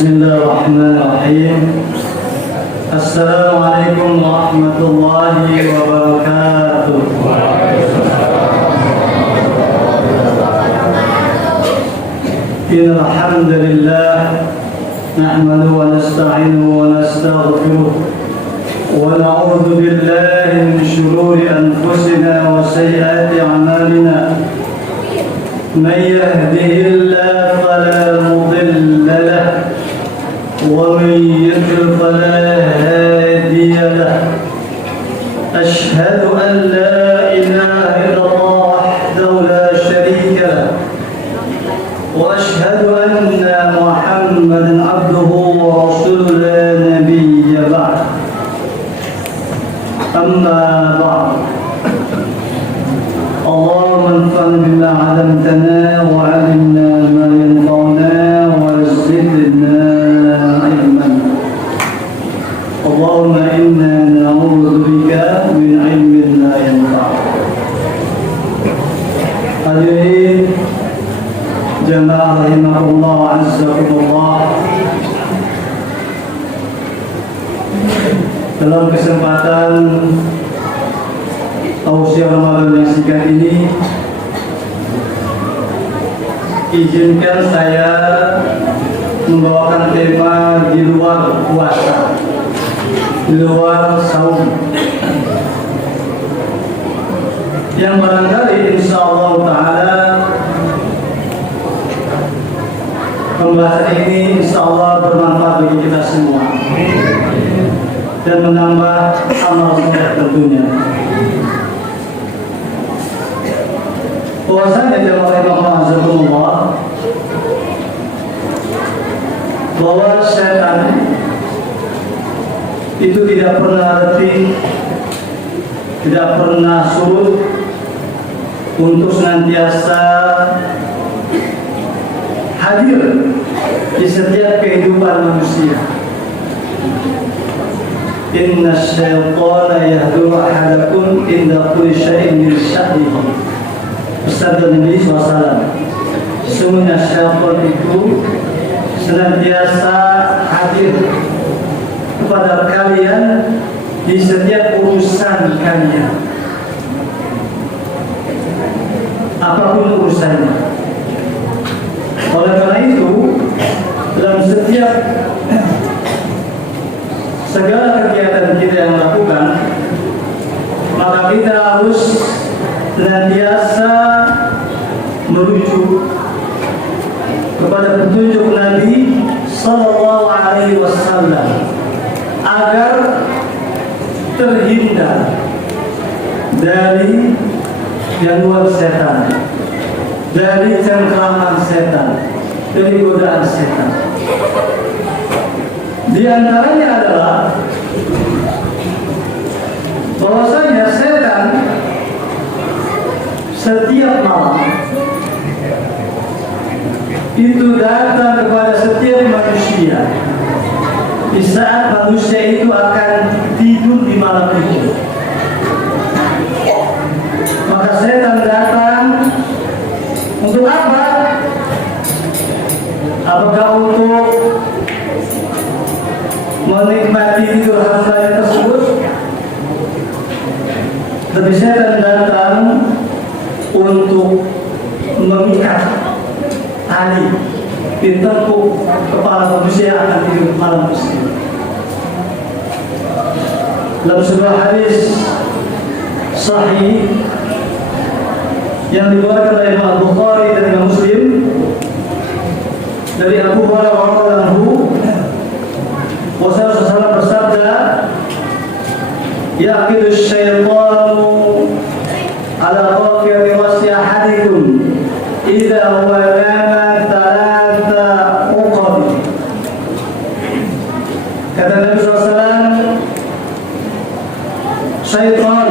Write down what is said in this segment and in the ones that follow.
Bismillahirrahmanirrahim. Assalamualaikum warahmatullahi wabarakatuh. Innal hamdalillah nahmaduhu wa nasta'inuhu wa nastaghfiruh wa na'udzu billahi min shururi anfusina wa sayyiati a'malina. Man yahdihillahu fala mudilla lahu wa man yudlil fala hadiya lahu. Ashhadu an la ilaha illallah wahdahu la sharika lahu وأشهد أن محمدًا عبده ورسوله لا نبي بعده. أما بعد، اللهم انفعنا بما علمتنا وعلمنا ما ينفعنا وزدنا علما. اللهم إنا نعوذ بك من علم لا ينفع. Hadirin jamaah rahimahullah azzakumullah, dalam kesempatan tausiah Ramadan yang singkat ini, izinkan saya membawakan tema di luar puasa, di luar saum, yang barangkali insyaallah ta'ala pembahasan ini insyaallah bermanfaat bagi kita semua dan menambah amal soleh tentunya. Bahwasanya jemaah rahimahullah, bahwa setan itu tidak pernah letih, tidak pernah surut untuk senantiasa hadir di setiap kehidupan manusia. Inna syaitana yahdu ahadakum inda kulli syai'in min sya'nihi. Bersabda Nabi SAW, sesungguhnya syaitan itu senantiasa hadir kepada kalian di setiap urusan kalian, apapun urusannya. Oleh karena itu, dalam setiap segala kegiatan kita yang lakukan, maka kita harus senantiasa merujuk kepada petunjuk Nabi Sallallahu Alaihi Wasallam agar terhindar dari gangguan setan, dari cengkraman setan, dari godaan setan. Di antaranya adalah bahwasanya setan setiap malam itu datang kepada setiap manusia di saat manusia itu akan tidur di malam itu. Maka setan datang untuk apa? Apakah untuk menikmati tidur hambanya tersebut? Tapi setan datang untuk mengikat tali di tengkuk kepala manusia yang akan tidur malam tersebut. Dalam sebuah hadis sahih yang diriwayatkan oleh Imam Bukhari dan Imam Muslim dari Abu Hurairah radhiyallahu anhu, Rasulullah bersabda, yaqidu syaitanu ala qafiyati wasi ahadikum idza huwa nama thalatha uqad. Kata Nabi SAW, syaitan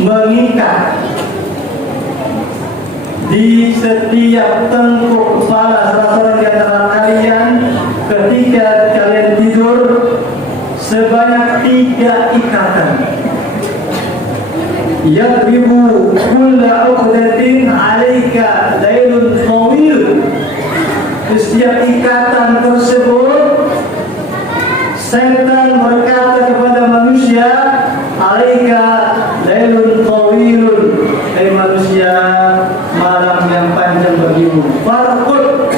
mengikat di setiap tengkuk kepala salah seorang di antara kalian ketika kalian tidur sebanyak 3 ikatan. Yadribu kulla uqdatin 'alaika lailun tawil. Di setiap ikatan tersebut, setan berkata kepada manusia, alaika lailun tawilun, hai manusia, malam yang panjang bagimu, farqud,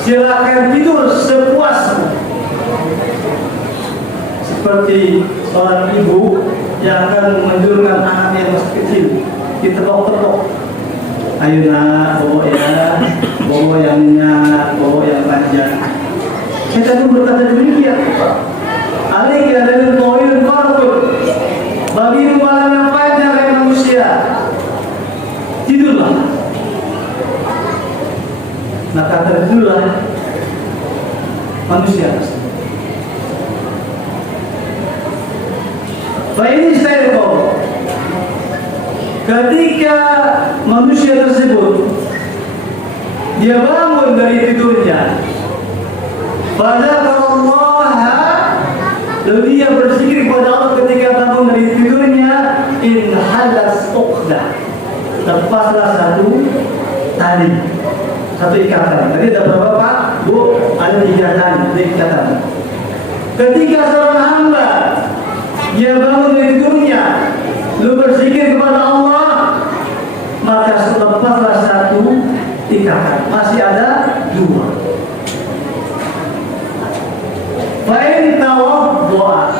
silakan tidur sepuasmu. Seperti seorang ibu yang akan menjurkan anak yang masih kecil, ditepok-tepok, ayo nak, bawa yang minyak, bawa yang panjang. Kita pun berkata demikian, alaika lailun tawilun farqud, bagimu malam yang panjang hai manusia, tidurlah. Maka tertidurlah manusia. Ini saya tahu. Ketika manusia tersebut dia bangun dari tidurnya, Allah, lalu dia berzikir kepada Allah ketika bangun dari tidurnya, in halas uqdah, lepaslah satu tali, satu ikatan. Tadi ada berapa Pak? Bu, ada 3 tali, ikatan. Ketika seorang hamba dia bangun dari tidurnya, lalu berzikir kepada Allah, maka lepaslah satu ikatan. Masih ada 2. Fa'in tawaddu'a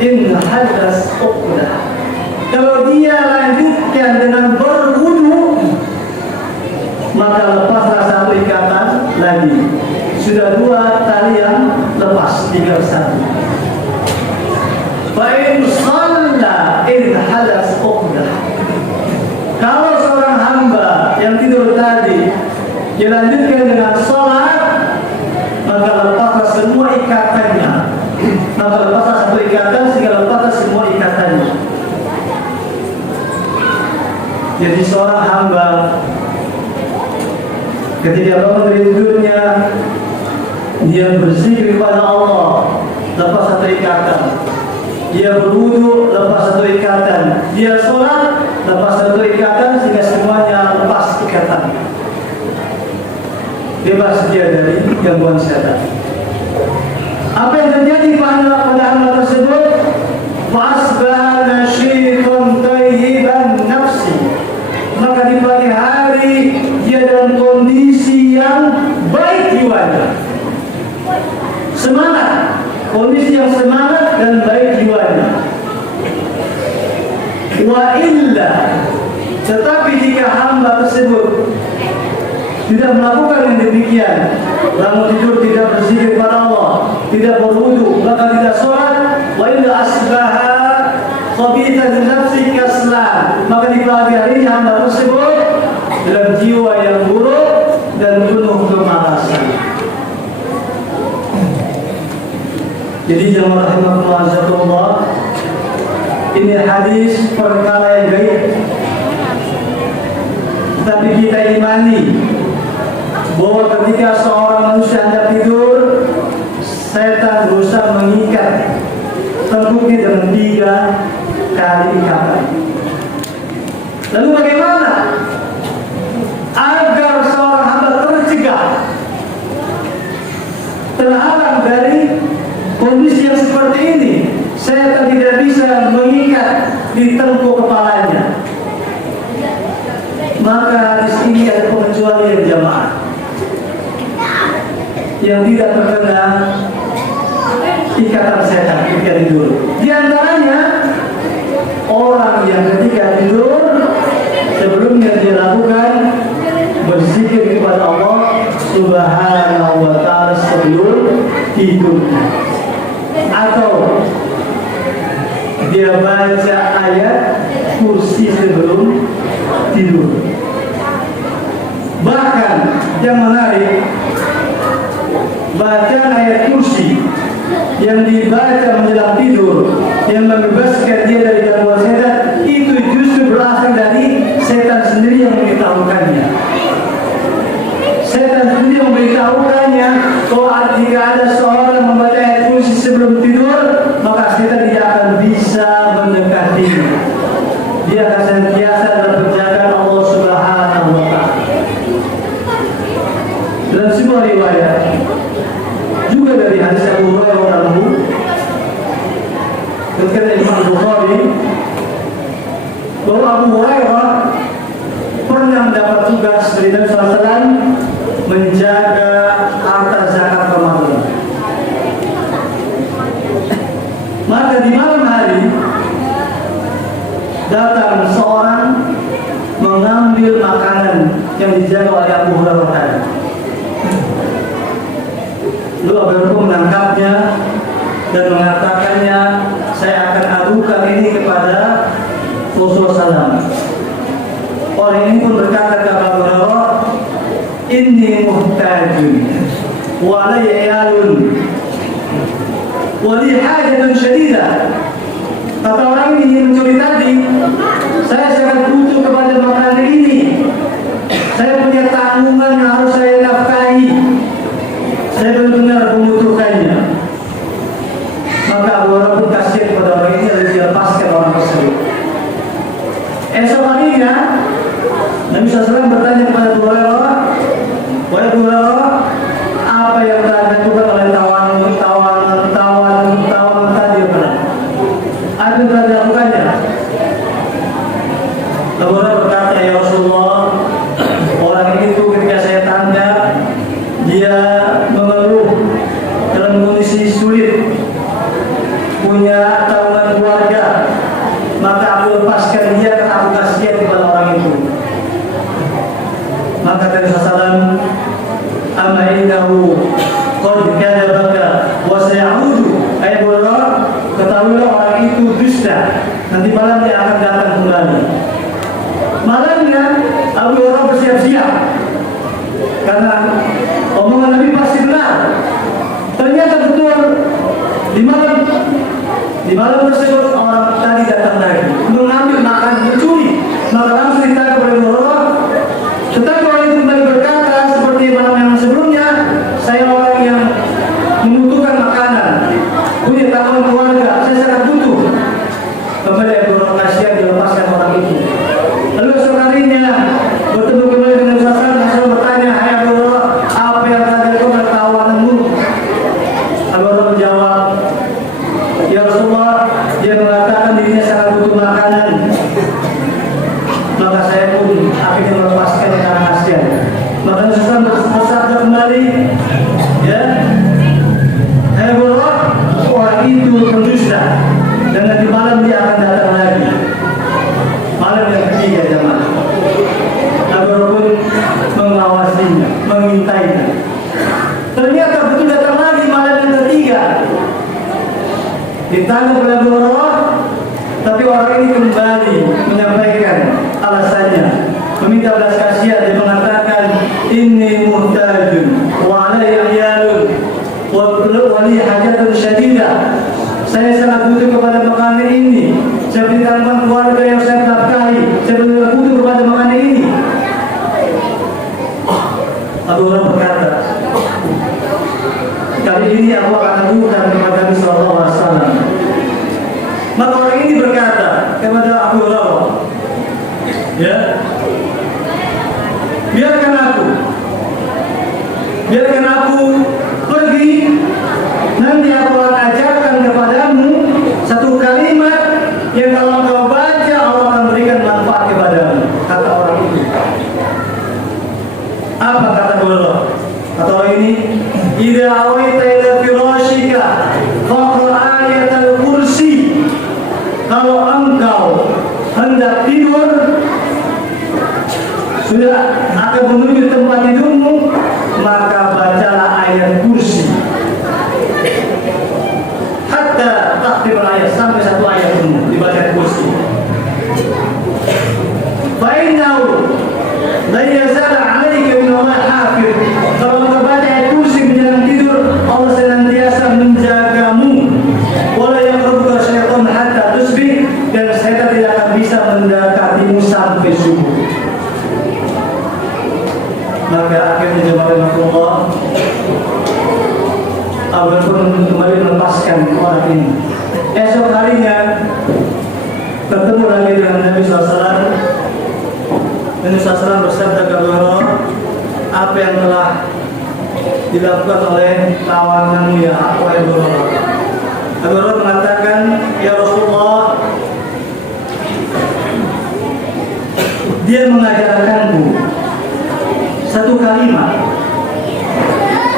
in hadas uqdah. Kalau dia lanjutkan dengan berwudu, maka lepaslah satu ikatan lagi. Sudah 2 tali yang lepas, tinggal 1. Fa'in shalla in hadas uqdah. Kalau seorang hamba yang tidur tadi dilanjutkan dengan sholat, maka lepaslah semua ikatannya. Maka lepaslah satu ikatan sehingga lepaslah semua ikatannya. Jadi seorang hamba ketika bangun dari tidurnya, dia berzikir kepada Allah, lepas satu ikatan. Dia berwudu, lepas satu ikatan. Dia sholat, lepas satu ikatan sehingga semuanya lepas ikatan. Bebas dia dari gangguan setan. Apa yang terjadi pada hamba tersebut? Fasbaha nasyitan thayyiban nafsi. Maka di pagi hari dia dalam kondisi yang baik jiwanya, semangat, kondisi yang semangat dan baik jiwanya. Wa illa, tetapi jika hamba tersebut tidak melakukan yang demikian, bangun tidur tidak berzikir kepada Allah, tidak berwudu, maka tidak sholat, wa illa asbaha khabithan nafsi kaslan, maka di pagi hari hamba tersebut dalam jiwa yang buruk dan penuh kemalasan. Jadi jemaah rahimakumullah, ini hadis perkara yang gaib, tapi kita imani bahwa ketika seorang manusia hendak tidur, setan berusaha mengikat tengkuknya dengan 3 kali ikatan. Lalu bagaimana agar seorang hamba tercegah, terhalang dari kondisi yang seperti ini? Setan tidak bisa mengikat di tengkuk kepalanya. Maka hadis ini ada pengecualian jamaah yang tidak terkena ikatan setan ketika tidur. Di antaranya orang yang ketika tidur sebelumnya dia lakukan berzikir kepada Allah Subhanahu wa ta'ala sebelum tidur, atau dia baca ayat kursi sebelum tidur. Bahkan yang menarik, bacaan ayat kursi yang dibaca menjelang tidur yang membebaskan dia dari gangguan setan, itu justru berasal dari setan sendiri yang memberitahukannya. Setan sendiri yang memberitahukannya bahwa jika ada seorang membaca ayat kursi sebelum tidur, maka setan tidak akan bisa mendekatinya. Dia akan senantiasa dalam penjagaan Allah Subhanahu wa ta'ala. Dalam sebuah riwayat, dari hadis Abu Hurairah ketika Imam Bukhari bahwa Abu Hurairah pernah mendapat tugas dari Nabi SAW menjaga harta zakat Ramadan. Maka di malam hari datang seorang mengambil makanan yang dijaga oleh Abu Hurairah tadi. Lalu Abu Hurairah menangkapnya dan mengatakannya, saya akan adukan ini kepada Rasulullah SAW. Orang ini pun berkata kepada Abu Hurairah, inni muhtajun wa alayya iyalun wa li hajatun syadidah. Kata orang ini mencuri tadi, saya sangat butuh kepada makanan ini. Saya punya tanggungan yang harus saya nafkahi. Saya benar-benar membutuhkannya. Maka Abu Hurairah pun kasihan kepada orang ini dan dilepaskan orang tersebut. Esok harinya Nabi SAW bertanya kepada Abu Hurairah, wahai Abu Hurairah, apa yang telah dilakukan oleh tawanan tadi? Apa yang telah dilakukannya? Abu Hurairah berkata, ya Rasulullah, orang itu ketika saya tanya, dia mengeluh dalam kondisi sulit, punya tanggungan keluarga, maka aku lepaskan dia karena aku kasihan kepada orang itu. Maka kata Rasulullah, amma innahu qad kadzabaka wa sayaudu. Ayat Allah, ketahuilah orang itu dusta, nanti malam dia akan datang kembali. Malamnya Abu Hurairah bersiap-siap karena omongan Nabi pasti benar. Ternyata betul di malam tersebut orang tadi datang lagi mengambil makan, mencuri. Maka langsung ditangkap oleh Abu Hurairah. Tetapi orang itu kembali berkata seperti malam yang sebelumnya, saya orang yang membutuhkan makanan, punya tanggungan keluarga, saya sangat butuh. Kembali Abu Hurairah kasihan, dilepaskan orang itu. Lalu esok harinya bertemu kembali dengan Rasulullah, bertanya, hai Abu Hurairah, apa yang tadi kau bertawananmu? Abu Hurairah menjawab, ya Rasulullah, dia mengatakan dirinya sangat butuh makanan. Maka saya pun akhirnya melepaskan karena kasihan. Maka Rasulullah bersabda kembali, ya, hai Abu Hurairah, orang itu berdusta dan nanti malam dia akan datang lagi. Malam yang ketiga jemaah. Abu Hurairah pun mengawasinya, mengintainya. Ternyata betul datang lagi malam yang ketiga. Ditanya oleh Abu Hurairah, tapi orang ini kembali menyampaikan alasannya, meminta belas kasihan. Dia mengatakan, inni muhtajun wa alayya iyalun wa li hajatun syadidah. Saya sangat butuh kepada makanan ini. Saya punya tanggungan keluarga yang saya nafkahi. Saya benar-benar butuh kepada makanan ini. Abu Hurairah berkata, kali ini aku akan adukan kepada Nabi Sallallahu Alaihi Wasallam. Maka orang ini berkata kepada Abu Hurairah, ya, biarkan aku pergi. Nanti aku akan ajarkan kepadamu satu kalimat yang kalau kau baca Allah akan berikan manfaat kepadamu. Kata orang itu. Apa kata Abu Hurairah? Kata orang ini, idza awaita ila firashika faqra ayatal kursi. Kalau engkau hendak tidur, sudah akan menuju tempat tidurmu, maka bacalah ayat kursi. Hatta takdir ayat, sampai satu ayat penuh dibaca kursi. Fa'innahu la yazala 'alaika min Allah hafid. Kalau engkau baca ayat kursi menjelang tidur, Allah senantiasa menjagamu. Wala yaqrabuka syaitan hatta tusbih, dan setan tidak akan bisa mendekatimu sampai subuh. Maka akhirnya jemaah Allah, Abu Hurairah pun kembali melepaskan orang ini. Esok harinya bertemu lagi dengan Nabi SAW. Nabi SAW bersabda kepada Abu Hurairah, apa yang telah dilakukan oleh tawananmu ya wahai Abu Hurairah. Abu Hurairah mengatakan, ya Rasulullah, dia mengajarkanku satu kalimat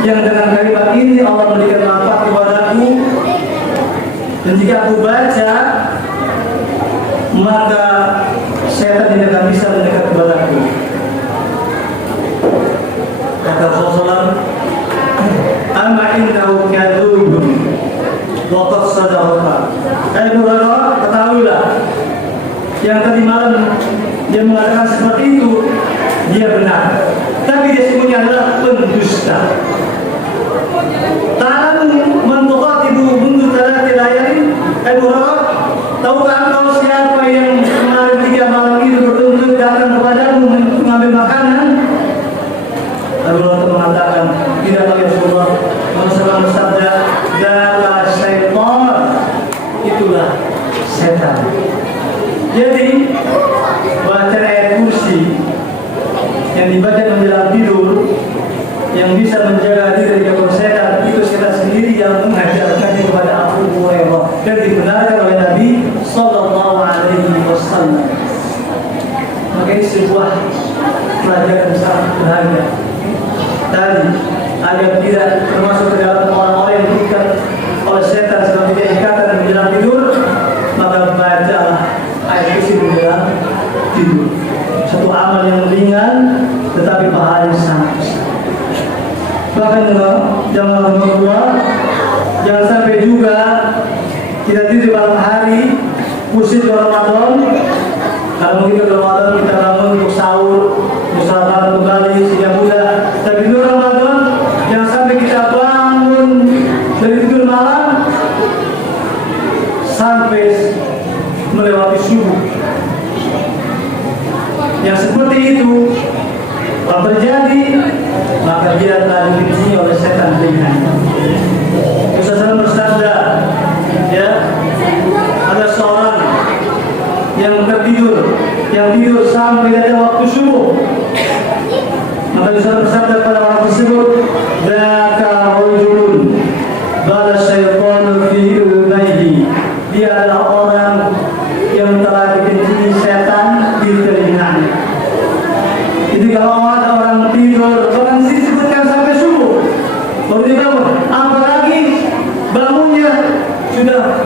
yang dengan kalimat ini Allah memberikan manfaat kepadaku, dan jika aku baca maka setan tidak akan bisa mendekat kepadaku. Kata Rasulullah, amma innahu kadhubun wa qad sadaqaka. Abu Hurairah, ketahuilah, yang tadi malam dia mengatakan seperti itu, dia benar, tapi dia sebenarnya adalah pendusta. Ta'lamu man tuqatibu mundu thalathi layarin. Abu Hurairah, tahukah engkau siapa yang kemarin 3 malam itu bertuntut datang kepadamu mengambil makanan? Abu Hurairah mengatakan, tidak tahu ya Rasulullah. Rasulullah bersabda, dala syaitan, itulah setan. Jadi baca ayat kursi yang dibaca menjelang tidur yang bisa menjaga diri dari setan, itu setan sendiri yang mengajarkannya kepada Abu Hurairah dan dibenarkan oleh Nabi Sallallahu Alaihi Wasallam. Maka ini sebuah pelajaran sangat berharga tadi, agar tidak termasuk ke dalam orang-orang yang diikat oleh setan seperti dia ikatan menjelang tidur, maka bacalah ayat kursi menjelang tidur. Satu amal yang ringan tetapi pahalanya sangat besar. Bahkan jangan lupa, jangan sampai juga kita tidur malam hari pusing ke Ramadan. Kalau mungkin ke Ramadan kita bangun untuk sahur, usaha kembali sehingga mudah. Tapi di Ramadan jangan sampai kita bangun dari tidur malam sampai melewati subuh. Yang seperti itu kalau terjadi, maka dia telah dibenci oleh setan ringan. Rasulullah bersabda, ya, ada seorang yang tertidur, yang tidur sampai ada waktu subuh. Maka Rasulullah bersabda pada orang tersebut, dzaka rajulun bala syaitanu fi udhaihi. Dia adalah orang yang telah dibenci setan di telinganya. Jadi kalau ada orang tidur, bahkan disebutkan sampai subuh, baru dia bangun, apalagi bangunnya sudah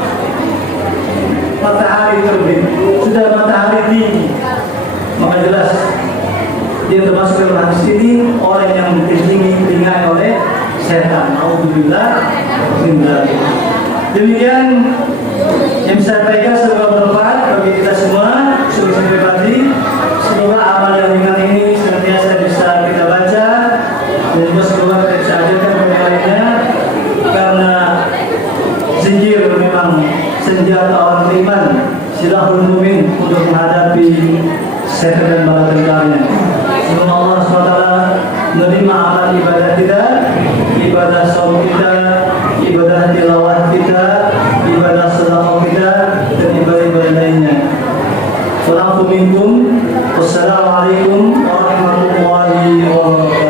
matahari terbit, sudah matahari tinggi, maka jelas dia termasuk dalam hadis ini orang yang diringai oleh setan. Alhamdulillah. Demikian yang saya sampaikan, semoga bermanfaat bagi kita semua, sebagai pribadi. Semoga amal yang ringan ini senantiasa bisa kita baca dan juga semoga kita bisa ajarkan kepada lainnya, karena zikir memang senjata orang beriman, silahul mu'min untuk menghadapi setan dan bala tentaranya. Semoga Allah SWT menerima amal ibadah kita, ibadah saum kita, ibadah tilawah kita, ibadah sedekah kita, dan ibadah-ibadah lainnya. Wassalamualaikum warahmatullahi wabarakatuh.